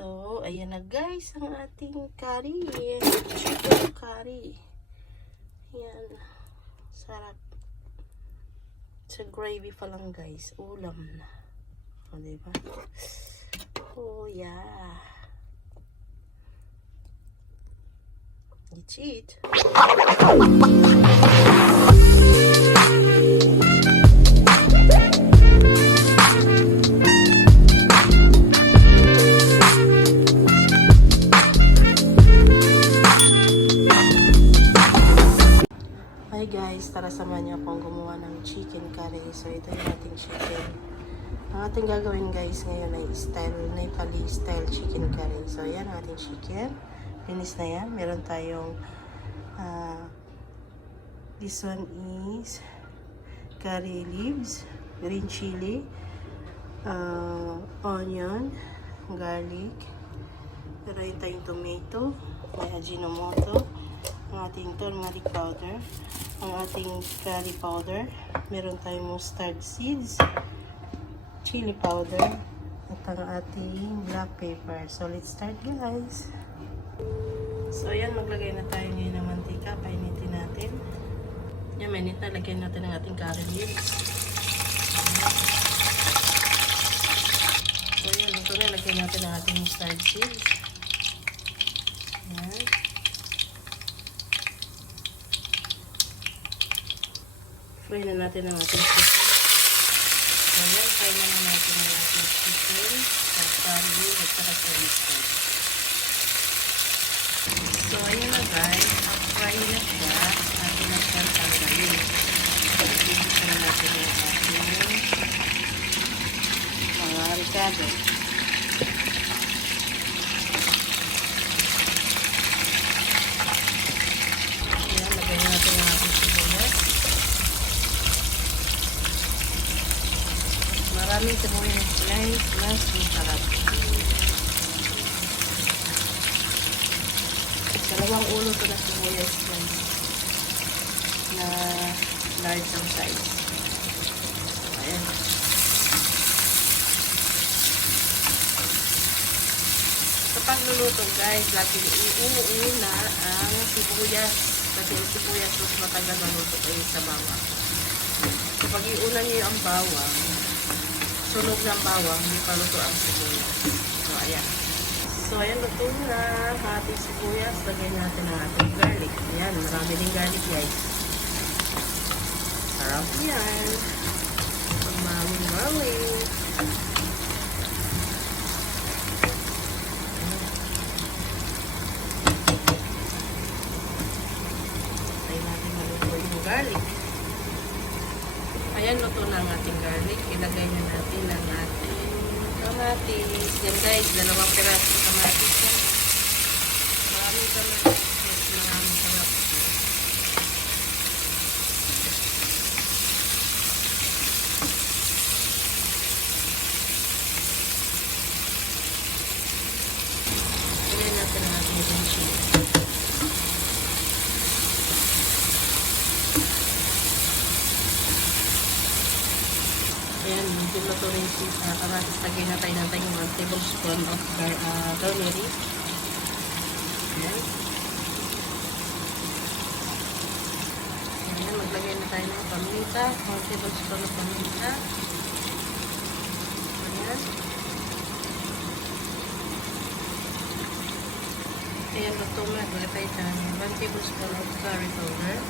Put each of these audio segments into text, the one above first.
So, ayan na guys ang ating curry. Chicken curry. Ayan. Sarap. Sa gravy pa lang guys. Ulam na. O, diba? Oh, yeah. Let's eat. Hi guys, tara samahan niyo akong gumawa ng chicken curry. So ito yung ating chicken. Ang ating gagawin guys ngayon ay Nepali style chicken curry. So yan ang ating chicken. Linis na yan. Meron tayong this one is curry leaves, green chili, onion, garlic. Meron tayong tomato, may ajinomoto, ang ating turmeric powder, ang ating curry powder, meron tayong mustard seeds, chili powder, at ang ating black pepper. So let's start guys. So ayan, maglagay na tayo ngayon ng mantika, painitin natin. Yan, mainit na, lagyan natin ang ating curry leaves. So ayan, ito na, lagyan natin ang ating mustard seeds. Ayan. Fry na natin ang ating chicken. So, yan, fry na natin ang ating chicken sa curry at saka sa mustard. So, ayan na guys. Fry na siya. Atin na siya tanggalin. Ipipit na natin ang ating mga ricado. Ayan, lagyan natin ang ating sibuyas. Maraming sibuyas guys, mas masarap. Dalawang ulo to na sibuyas guys, na large ang size. Ayan. Sa pagluluto guys, lagi iuuna ang sibuyas. Kasi ang sibuyas mas matagal maluto kayo sa bawang. So pag iuna niyo ang bawang, sunog ng bawang, hindi pa luto ang sibuyas. So, ayan. So, ayan, luto na. Ating sibuyas. Lagyan natin ang ating garlic. Ayan, marami din garlic, guys. Sarap yan. Pagmaming-mawing. Tayo natin maluto yung garlic. Ayan, luto na ang ating garlic. Ilagay na natin ang ating kamatis. Yan guys, 2 piraso kamatis yan. Maraming kamatis. Yes, maraming sarap. Ilagay natin ang ating green chili. Ayan, medyo luto rin siya. Kamatis, lagay na tayo ng 1 tablespoon of turmeric. Ayan. Ayan, maglagay na tayo ng paminta. 1 tablespoon of paminta. Ayan. Ayan, luto na. Maglagay tayo dyan 1 tablespoon of curry powder.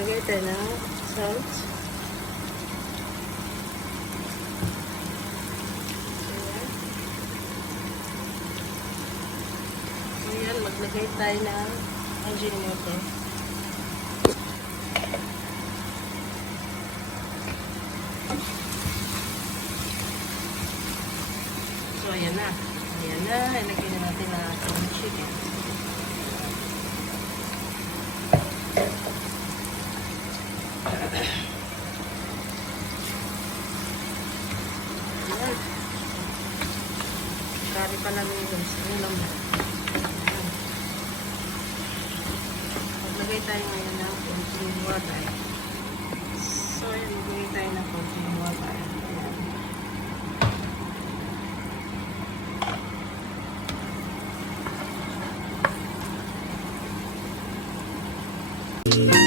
Lagay tayo ng salt. Ayan, maglagay tayo ng ajinomoto. So, ayan na. Ayan na. Ilagay na natin ang ating chicken. Curry pa lang yung ulam na. Maglagay tayo ngayon ng konting water. So, yun, bigay tayo ng konting water. Ayan.